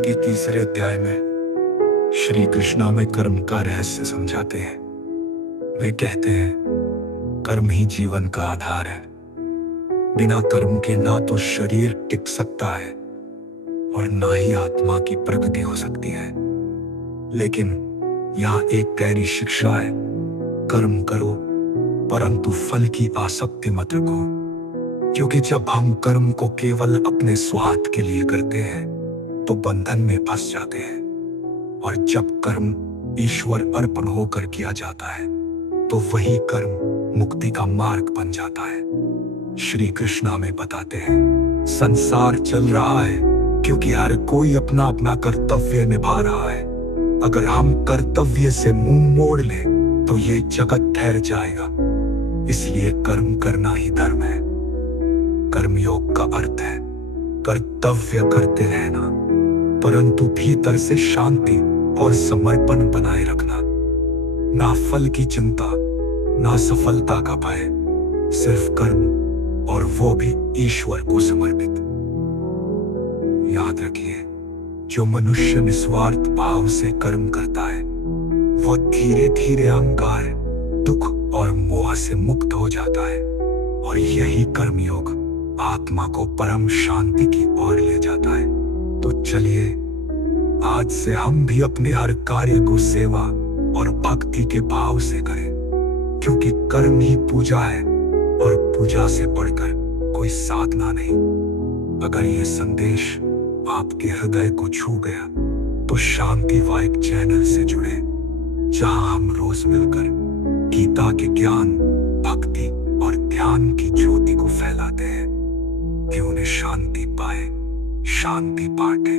के तीसरे अध्याय में श्री कृष्ण हमें कर्म का रहस्य समझाते हैं। वे कहते हैं, कर्म ही जीवन का आधार है। बिना कर्म के ना तो शरीर टिक सकता है और ना ही आत्मा की प्रगति हो सकती है। लेकिन यहाँ एक गहरी शिक्षा है, कर्म करो परंतु फल की आसक्ति मत रखो। क्योंकि जब हम कर्म को केवल अपने स्वार्थ के लिए करते हैं तो बंधन में फंस जाते हैं, और जब कर्म ईश्वर अर्पण होकर किया जाता है तो वही कर्म मुक्ति का मार्ग बन जाता है। श्री कृष्ण हमें बताते हैं, संसार चल रहा है क्योंकि हर कोई अपना अपना कर्तव्य निभा रहा है। अगर हम कर्तव्य से मुंह मोड़ लें तो ये जगत ठहर जाएगा। इसलिए कर्म करना ही धर्म है। कर्मयोग का अर्थ है कर्तव्य करते रहना, परंतु भीतर से शांति और समर्पण बनाए रखना। ना फल की चिंता, ना सफलता का भय, सिर्फ कर्म, और वो भी ईश्वर को समर्पित। याद रखिए, जो मनुष्य निस्वार्थ भाव से कर्म करता है वो धीरे धीरे अहंकार, दुख और मोह से मुक्त हो जाता है, और यही कर्मयोग आत्मा को परम शांति की ओर ले जाता है। तो चलिए आज से हम भी अपने हर कार्य को सेवा और भक्ति के भाव से करें, क्योंकि कर्म ही पूजा है और पूजा से बढ़कर कोई साधना नहीं। अगर ये संदेश आपके हृदय को छू गया तो शांति वाइब चैनल से जुड़े, जहां हम रोज मिलकर गीता के ज्ञान, भक्ति और ध्यान की ज्योति को फैलाते हैं कि उन्हें शांति पाए, शांति बांटे।